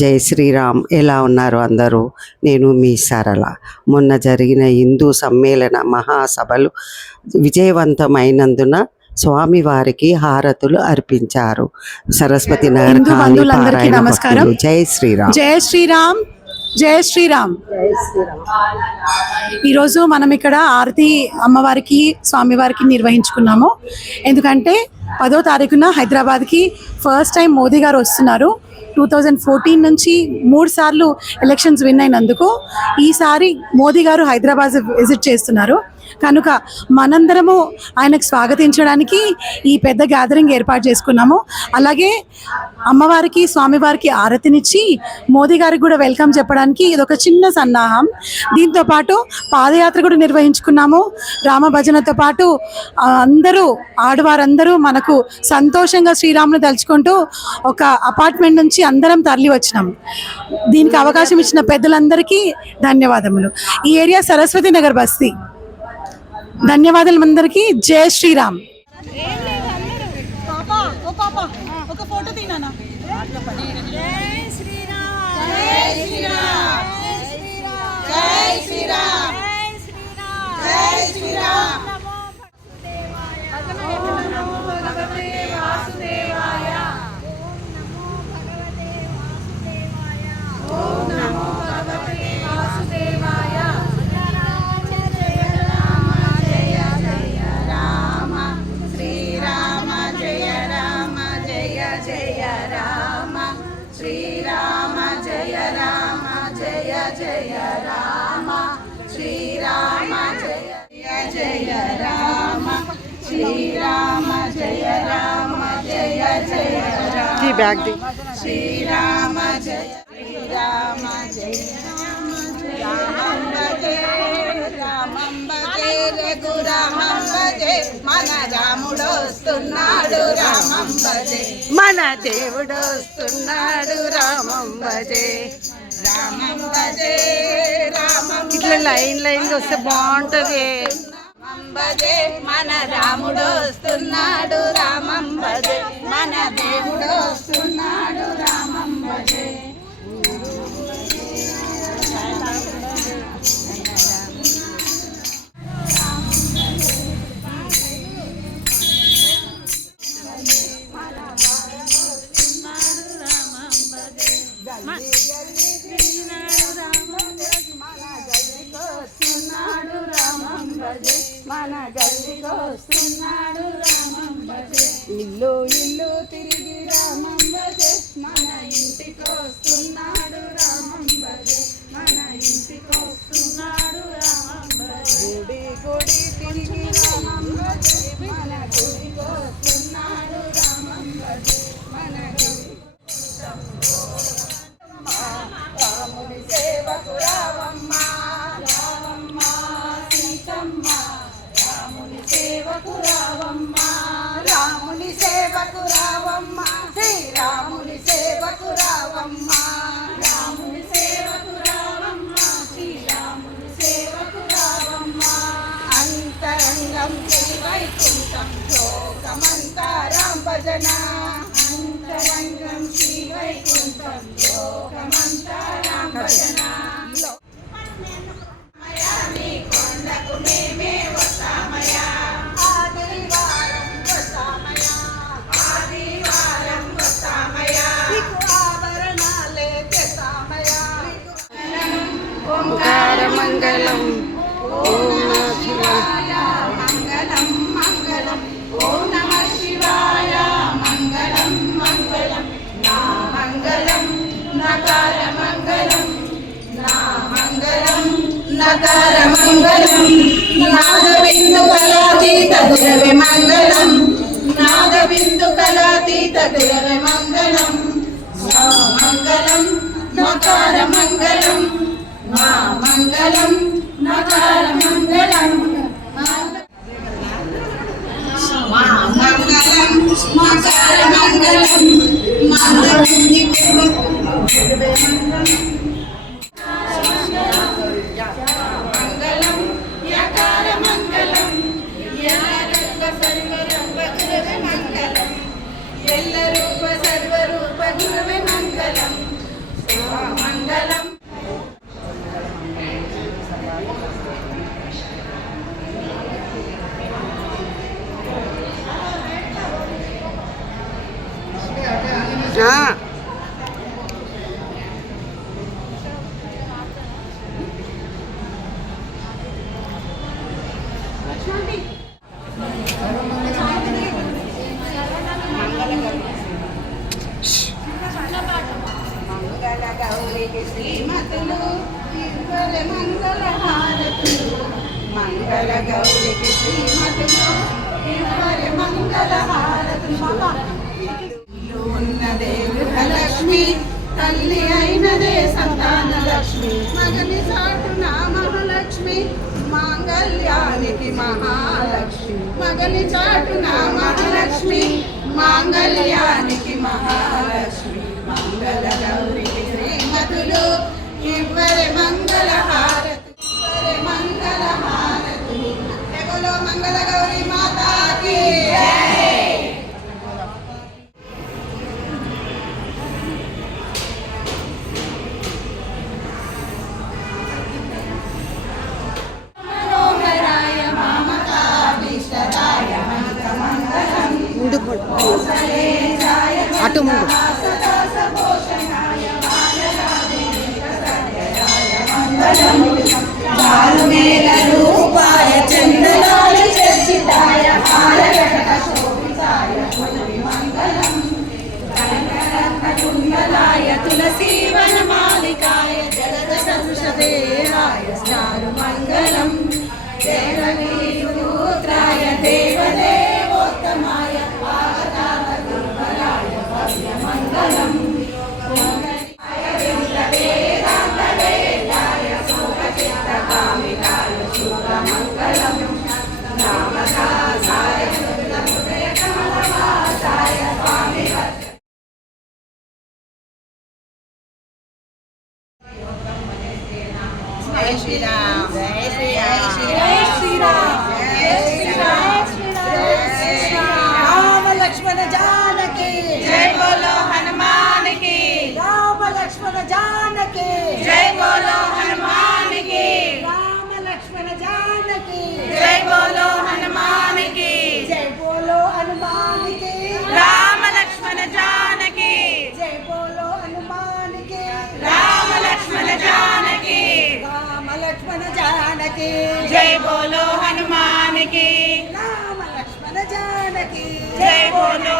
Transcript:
జై శ్రీరామ్. ఎలా ఉన్నారు అందరూ? నేను మీ సరళ. మొన్న జరిగిన హిందూ సమ్మేళన మహాసభలు విజయవంతమైనందున స్వామివారికి హారతులు అర్పించారు. సరస్వతి నగర్ బంధువులందరికీ నమస్కారం. జై శ్రీరామ్. జై శ్రీరామ్. జై శ్రీరామ్. ఈరోజు మనం ఇక్కడ ఆరతి అమ్మవారికి స్వామివారికి నిర్వహించుకున్నాము. ఎందుకంటే 10వ తారీఖున హైదరాబాద్కి ఫస్ట్ టైం మోదీ గారు వస్తున్నారు. 2014 నుంచి 3 సార్లు ఎలక్షన్స్ విన్ అయినందుకు ఈసారి మోదీ గారు హైదరాబాద్ విజిట్ చేస్తున్నారు. కనుక మనందరము ఆయనకు స్వాగతించడానికి ఈ పెద్ద గ్యాదరింగ్ ఏర్పాటు చేసుకున్నాము. అలాగే అమ్మవారికి స్వామివారికి ఆరతినిచ్చి మోదీ గారికి కూడా వెల్కమ్ చెప్పడానికి ఇదొక చిన్న సన్నాహం. దీంతోపాటు పాదయాత్ర కూడా నిర్వహించుకున్నాము. రామ భజనతో పాటు అందరూ ఆడవారందరూ మనకు సంతోషంగా శ్రీరాముని తలుచుకుంటూ ఒక అపార్ట్మెంట్ నుంచి అందరం తరలి వచ్చినాం. దీనికి అవకాశం ఇచ్చిన పెద్దలందరికీ ధన్యవాదములు. ఈ ఏరియా సరస్వతి నగర్ బస్తీ. ధన్యవాదాలు అందరికీ. జై శ్రీరామ్. శ్రీరామ జయ రామ జయ జయ రామ శ్రీరామ జయ జయ రామ శ్రీరామ జయ రామ జయ జయ రామ శ్రీరామ జయ శ్రీరామ జయ రామం భజే రామం భజే రఘురామం భజే మన రాముడు వస్తున్నాడు రామం భజే మన దేవుడు వస్తున్నాడు రామం భజే రామం భజే రామం ఇట్లా లైన్ లైన్ వస్తే బాగుంటుంది. రామం భజే మన రాముడు వస్తున్నాడు రామం భజే మన దేవుడు వస్తున్నాడు రామం భజే మన గల్లికి వస్తున్నాడు రామం భజే ఇల్లు ఇల్లు తిరిగి రామం భజే మన ఇంటికి వస్తున్నాడు రామం భజే మన ఇంటికి వస్తున్నాడు రామం భజే గుడి గుడి తిరిగి రామం భజే మన గుడికి వస్తున్నాడు రామం భజే మన గుడి రాముని సేవకు రావమ్మ రావమ్మ సీతమ్మ రాముని సేవకు రావమ్మ రాముని సేవకు రావమ్మ శ్రీరాముని సేవకు రావమ్మ రాముని సేవకు రావమ్మ శ్రీరాముని సేవకు రావమ్మ అంతరంగం శ్రీవైకుంఠం లోకమంతా రామ భజన అంతరంగం శ్రీవైకుంఠం లోకమంతా రామ భజన కొండకు మేమే వస్తామయా ఆదివారం వస్తామయా ఆదివారం వస్తామయా ఆభరణాలే తెస్తామయా ఓంకార మంగళం. ఓం నమః శివాయ మంగళం మంగళం ఓం నమః శివాయ మంగళం మంగళం నా మంగళం నకార మంగళం నా మంగళం నకార మంగళం నాద బిందు కళాతీత గురవే మంగళం నాద బిందు కళాతీత గురవే మంగళం నా మంగళం నకార మంగళం నా మంగళం నకార మంగళం మా మంగళం నకార మంగళం మంగళంది మంగళం యకార మంగళం యరంగ సర్వరంగ గురవే మంగళం ఎల్ల రూప సర్వ రూప గురవే మంగళం మంగళ గౌరికి శ్రీమతులు ఇవ్వరే మంగళ హారతులు మంగళ గౌరికి శ్రీమతులు ఇవ్వరే మంగళ హారతులు ఉన్నదే గృహలక్ష్మి తల్లి అయినదే సంతాన లక్ష్మి మగని చాటున మహాలక్ష్మి మాంగళ్యానికి మహాలక్ష్మి మగని చాటున మహాలక్ష్మి మాంగళ్యానికి మహాలక్ష్మి మంగళ గౌరికి శ్రీమతులు ఇవ్వరే మంగళ హారతులు ఇవ్వరే మంగళ హారతులు బోలో మంగళ గౌరీ మాతాకి ముందుకు అటు ముందు రూపాయ చందనాలు చర్చితాయ కుందలాయ తులసీ వనమాలికాయ జలద సంసదేవాయ చారు మంగళం దేవనీపుత్రాయ దేవదేవోత్తమాయ పావనాయ దుర్బలాయ భవ్య మంగళం జై శ్రీరామ్ జై శ్రీరామ్ జై శ్రీరామ్ జై శ్రీరామ్ జై శ్రీరామ్ రామ లక్ష్మణ జానకి జై బోలో హనుమాన్ కి రామ లక్ష్మణ జానకి జై బోలో హనుమాన్ కి రామ లక్ష్మణ జానకి జై బోలో హనుమాన్ కి జై బోలో హనుమాన్ కి రామ లక్ష్మణ జానకి జై బోలో హనుమాన్ కి రామ లక్ష్మణ జానకి రామ లక్ష్మణ జానకి జై బోలో హనుమాన్ కి రామ లక్ష్మణ జానకి జై బోలో